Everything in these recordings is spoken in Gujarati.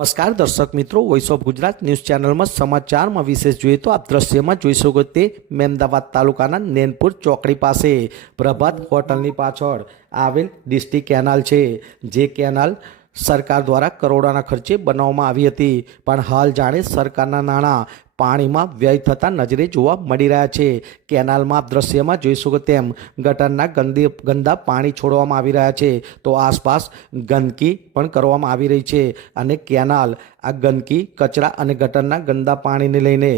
નમસ્કાર, દર્શક મિત્રો વોઇસ ઓફ ગુજરાત ન્યૂઝ ચેનલમાં સમાચારમાં વિશેષ જોઈએ તો આપ દ્રશ્યમાં જોઈ શકો તે મહેમદાવાદ તાલુકાના નેનપુર ચોકડી પાસે પ્રભાત હોટલની પાછળ આવેલ ડિસ્ટ્રિક્ટ કેનાલ છે, જે કેનાલ સરકાર દ્વારા કરોડોના ખર્ચે બનાવવામાં આવી હતી. પણ હાલ જાણે સરકારના નાણાં પાણીમાં વ્યય થતા નજરે જોવા મળી રહ્યા છે. કેનાલમાં દ્રશ્યમાં જોઈ શકો તેમ ગટરના ગંદી ગંદા પાણી છોડવામાં આવી રહ્યા છે. તો આસપાસ ગંદકી પણ કરવામાં આવી રહી છે અને કેનાલ, આ ગંદકી, કચરા અને ગટરના ગંદા પાણીને લઈને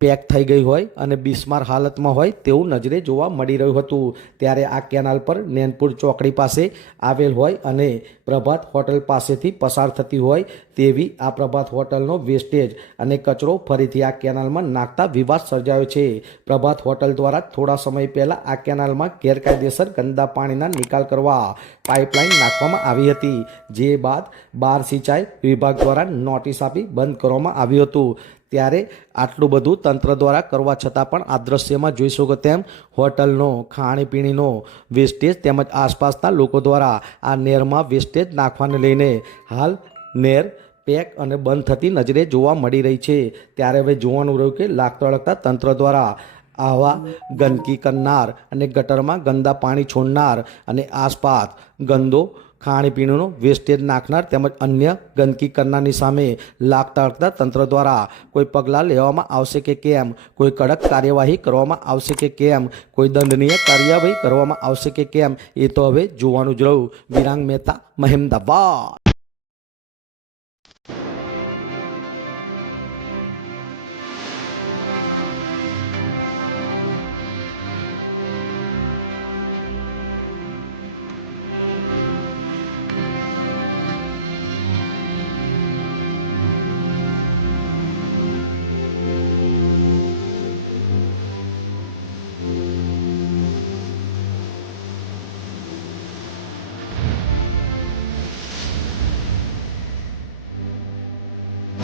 પેક થઈ ગઈ હોય અને બિસ્માર હાલતમાં હોય તેવું નજરે જોવા મળી રહ્યું હતું. ત્યારે આ કેનાલ પર નેનપુર ચોકડી પાસે આવેલ હોય અને પ્રભાત હોટલ પાસેથી પસાર થતી હોય તેવી આ પ્રભાત હોટલનો વેસ્ટેજ અને કચરો ફરીથી આ કેનાલમાં નાખતા વિવાદ સર્જાયો છે. પ્રભાત હોટલ દ્વારા થોડા સમય પહેલાં આ કેનાલમાં ગેરકાયદેસર ગંદા પાણીના નિકાલ કરવા પાઇપલાઇન નાખવામાં આવી હતી. જે બાદ બાર સિંચાઈ વિભાગ દ્વારા નોટિસ આપી બંધ કરવામાં આવ્યું હતું. ત્યારે આટલું બધું તંત્ર દ્વારા કરવા છતાં પણ આ દ્રશ્યમાં જોઈ શકો તેમ હોટલનો, ખાણીપીણીનો વેસ્ટેજ તેમજ આસપાસના લોકો દ્વારા આ નેરમાં વેસ્ટેજ નાખવાને લઈને હાલ નેર, પેક અને બંધ થતી નજરે જોવા મળી રહી છે. ત્યારે હવે જોવાનું રહ્યું કે લાગતા લાગતા તંત્ર દ્વારા આવા ગંદકી કરનાર અને ગટરમાં ગંદા પાણી છોડનાર અને આસપાસ ગંદો ખાણીપીણીનો વેસ્ટેજ નાખનાર તેમજ અન્ય ગંદકી કરનારની સામે લાગતા અડતા તંત્ર દ્વારા કોઈ પગલાં લેવામાં આવશે કે કેમ? કોઈ કડક કાર્યવાહી કરવામાં આવશે કે કેમ? કોઈ દંડનીય કાર્યવાહી કરવામાં આવશે કે કેમ? એ તો હવે જોવાનું જ રહ્યું. વિરાંગ મહેતા, મહેમદાબાદ.